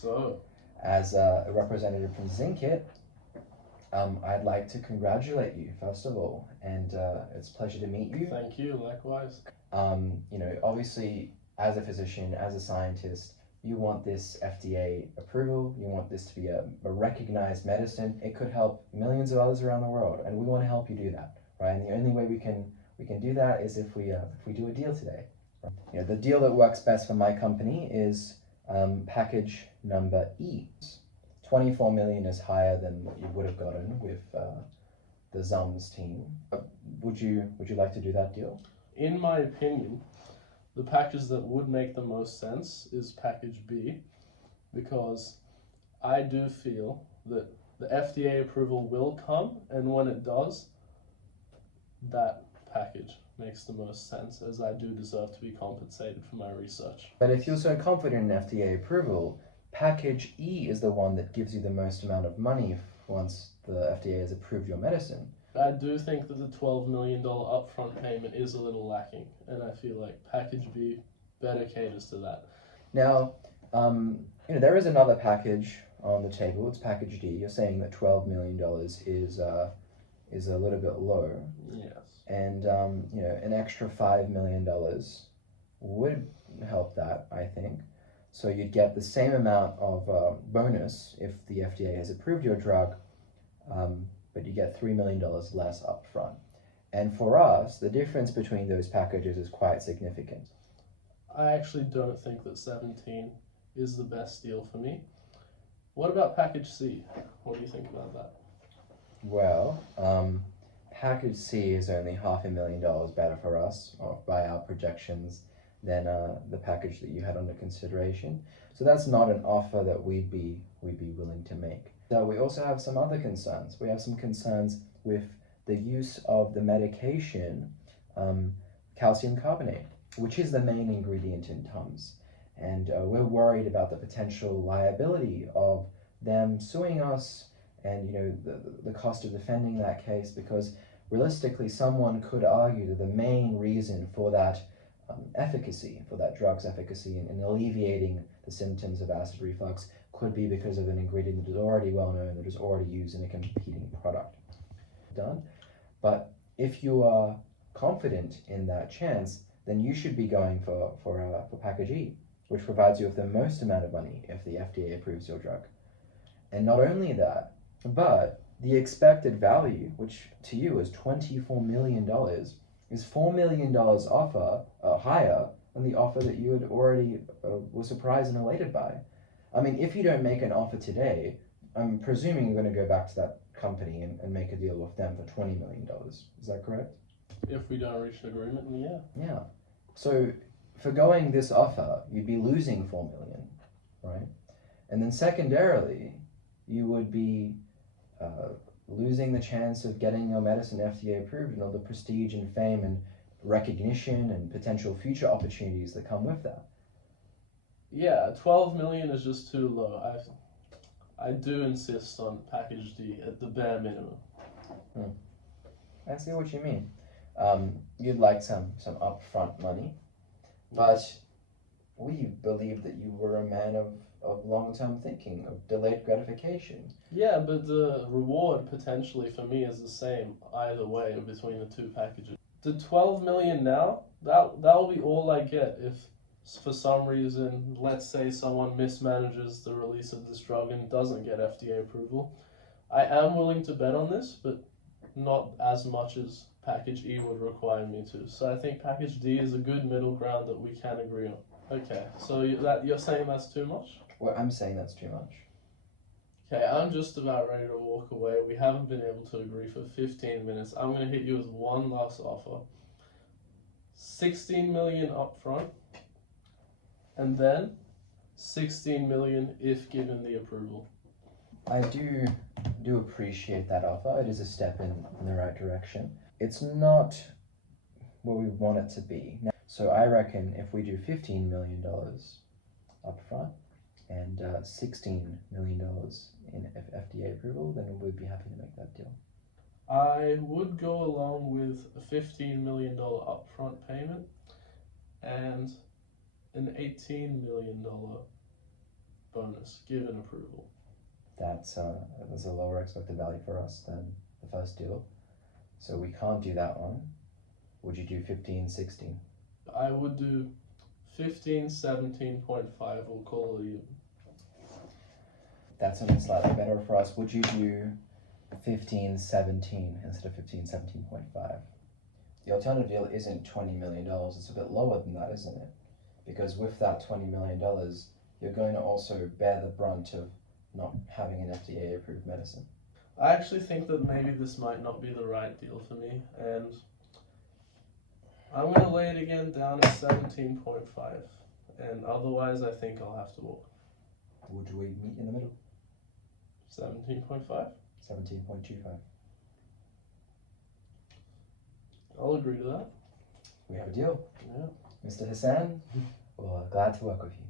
So, as a representative from Zinc-It, I'd like to congratulate you, first of all, and it's a pleasure to meet you. thank you, likewise. Obviously, as a physician, as a scientist, you want this FDA approval, you want this to be a recognized medicine. It could help millions of others around the world, and we want to help you do that, right? And the only way we can do that is if we do a deal today. Right? The deal that works best for my company is package number E. 24 million is higher than what you would have gotten with the Zums team. Would you like to do that deal? In my opinion, the package that would make the most sense is package B, because I do feel that the FDA approval will come, and when it does, that package makes the most sense, as I do deserve to be compensated for my research. But if you're so confident in FDA approval, package E is the one that gives you the most amount of money once the FDA has approved your medicine. I do think that the $12 million upfront payment is a little lacking, and I feel like package B better caters to that. Now, there is another package on the table. It's package D. You're saying that $12 million is a little bit low. Yes. And an extra $5 million would help that, I think. So you'd get the same amount of bonus if the FDA has approved your drug, but you get $3 million less upfront. And for us, the difference between those packages is quite significant. I actually don't think that 17 is the best deal for me. What about package C? What do you think about that? Well, package C is only $500,000 better for us, or by our projections, than the package that you had under consideration. So that's not an offer that we'd be willing to make. So we also have some other concerns. We have some concerns with the use of the medication calcium carbonate, which is the main ingredient in Tums. And we're worried about the potential liability of them suing us, and the cost of defending that case, because realistically someone could argue that the main reason for that efficacy, for that drug's efficacy in alleviating the symptoms of acid reflux, could be because of an ingredient that is already well known, that is already used in a competing product. Done. But if you are confident in that chance, then you should be going for package E, which provides you with the most amount of money if the FDA approves your drug. And not only that, but the expected value, which to you is $24 million, is $4 million higher than the offer that you had already were surprised and elated by. I mean, if you don't make an offer today, I'm presuming you're going to go back to that company and make a deal with them for $20 million. Is that correct? If we don't reach an agreement, then yeah. Yeah. So forgoing this offer, you'd be losing $4 million, right? And then secondarily, you would be losing the chance of getting your medicine FDA approved, and all the prestige and fame and recognition and potential future opportunities that come with that. Yeah, 12 million is just too low. I do insist on package D at the bare minimum. I see what you mean. You'd like some upfront money, but we believe that you were a man of long-term thinking, of delayed gratification. Yeah, but the reward potentially for me is the same either way between the two packages. The 12 million now, that will be all I get if for some reason, let's say someone mismanages the release of this drug and doesn't get FDA approval. I am willing to bet on this, but not as much as package E would require me to. So I think package D is a good middle ground that we can agree on. Okay, so you're saying that's too much? Well, I'm saying that's too much. Okay, I'm just about ready to walk away. We haven't been able to agree for 15 minutes. I'm going to hit you with one last offer. 16 million upfront, and then 16 million if given the approval. I do appreciate that offer. It is a step in the right direction. It's not where we want it to be. So I reckon if we do $15 million upfront and $16 million in FDA approval, then we'd be happy to make that deal. I would go along with a $15 million upfront payment and an $18 million bonus, given approval. That's there's a lower expected value for us than the first deal. So we can't do that one. Would you do 15, 16? I would do 15, 17.5, we'll call it even. That's only slightly better for us. Would you do 15, 17 instead of 15, 17.5? The alternative deal isn't $20 million. It's a bit lower than that, isn't it? Because with that $20 million, you're going to also bear the brunt of not having an FDA approved medicine. I actually think that maybe this might not be the right deal for me, and I'm going to lay it again down at 17.5, and otherwise I think I'll have to walk. Would we meet in the middle? 17.5? 17.25. I'll agree to that. We have a deal. Yeah. Mr. Hassan, well, glad to work with you.